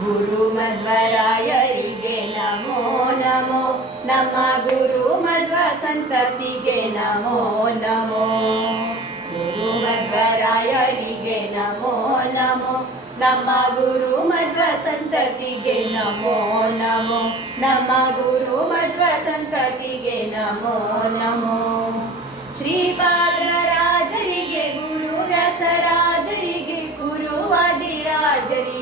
ಗುರು ಮಧ್ವರಾಯರಿಗೆ ನಮೋ ನಮೋ ನಮ್ಮ ಗುರು ಮಧ್ವ ಸಂತತಿಗೆ ನಮೋ ನಮೋ ಗುರು ಮಧ್ವರಾಯರಿಗೆ ನಮೋ ನಮೋ ನಮ್ಮ ಗುರು ಮಧ್ವ ಸಂತತಿಗೆ ನಮೋ ನಮೋ ನಮ್ಮ ಗುರು ಮಧ್ವ ಸಂತತಿಗೆ ನಮೋ ನಮೋ ಶ್ರೀಪಾದರಾಜರಿಗೆ ಗುರು ರಸರಾಜರಿಗೆ ಗುರುವಾದಿರಾಜರಿಗೆ ನಮೋ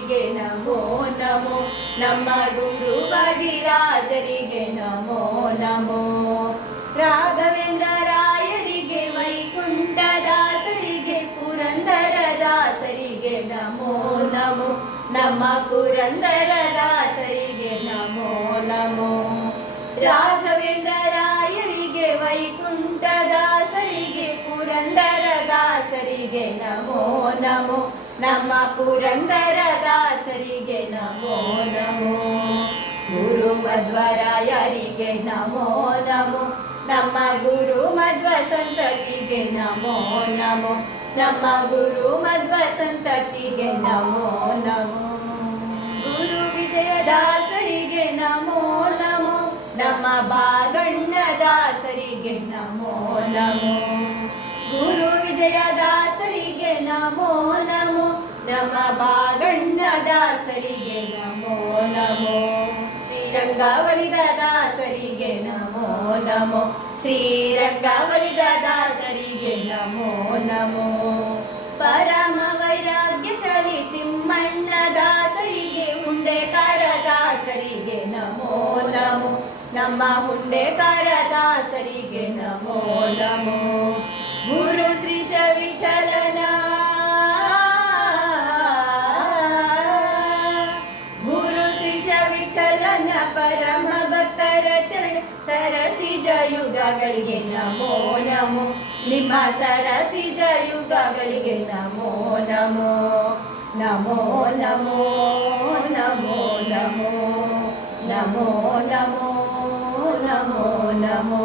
ನಮೋ, ನಮ್ಮ ಗುರು ರಾಜರಿಗೆ ನಮೋ ನಮೋ. ರಾಧವೇಂದ್ರರಾಯರಿಗೆ ವೈಕುಂಠ ದಾಸರಿಗೆ ಪುರಂದರ ದಾಸರಿಗೆ ನಮೋ ನಮೋ. ನಮ್ಮ ಪುರಂದರ ದಾಸರಿಗೆ ನಮೋ ನಮೋ. ರಾಧವೇಂದ್ರರಾಯರಿಗೆ ವೈಕುಂಠ ದಾಸರಿಗೆ ಪುರಂದರ ದಾಸರಿಗೆ ನಮೋ ನಮೋ. ನಮ್ಮ ಪುರಂದರ ದಾಸರಿಗೆ ನಮೋ ನಮೋ ಗುರು ಮಧ್ವರಾಯರಿಗೆ ನಮೋ ನಮೋ ನಮ್ಮ ಗುರು ಮಧ್ವ ಸಂತತಿಗೆ ನಮೋ ನಮೋ ನಮ್ಮ ಗುರು ಮಧ್ವ ಸಂತತಿಗೆ ನಮೋ ನಮೋ ಗುರು ವಿಜಯದಾಸರಿಗೆ ನಮೋ ನಮೋ ನಮ್ಮ ಭಾಗಣ್ಣ ದಾಸರಿಗೆ ನಮೋ ನಮೋ ಗುರು ವಿಜಯದಾಸರಿಗೆ ನಮೋ ನಮೋ ನಮ್ಮ ಭಾಗಣ್ಣ ದಾಸರಿಗೆ ನಮೋ ನಮೋ. ಶ್ರೀರಂಗವಲಿದ ದಾಸರಿಗೆ ನಮೋ ನಮೋ. ಶ್ರೀರಂಗವಲಿದ ದಾಸರಿಗೆ ನಮೋ ನಮೋ. ಪರಮ ವೈರಾಗ್ಯಶಾಲಿ ತಿಮ್ಮಣ್ಣ ದಾಸರಿಗೆ, ಹುಂಡೆಕಾರ ದಾಸರಿಗೆ ನಮೋ ನಮೋ. ನಮ್ಮ ಹುಂಡೆಕಾರ ದಾಸರಿಗೆ ನಮೋ ನಮೋ. ಚರಣ ಸರಸಿಜ ಯುಗಗಳಿಗೆ ನಮೋ ನಮೋ ನಿಮ್ಮ ಸರಸಿಜ ಯುಗಗಳಿಗೆ ನಮೋ ನಮೋ ನಮೋ ನಮೋ ನಮೋ ನಮೋ ನಮೋ ನಮೋ ನಮೋ ನಮೋ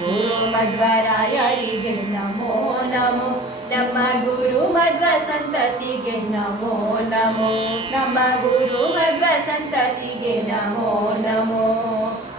ಗುರು ಮಧ್ವರಾಯರಿಗೆ ನಮೋ ನಮೋ ನಮ್ಮ ಗುರು ಮಧ್ವ ಸಂತತಿಗೆ ನಮೋ ನಮೋ ನಮ್ಮ ಗುರು ಮಧ್ವ ಸಂತತಿಗೆ ನಮೋ ನಮೋ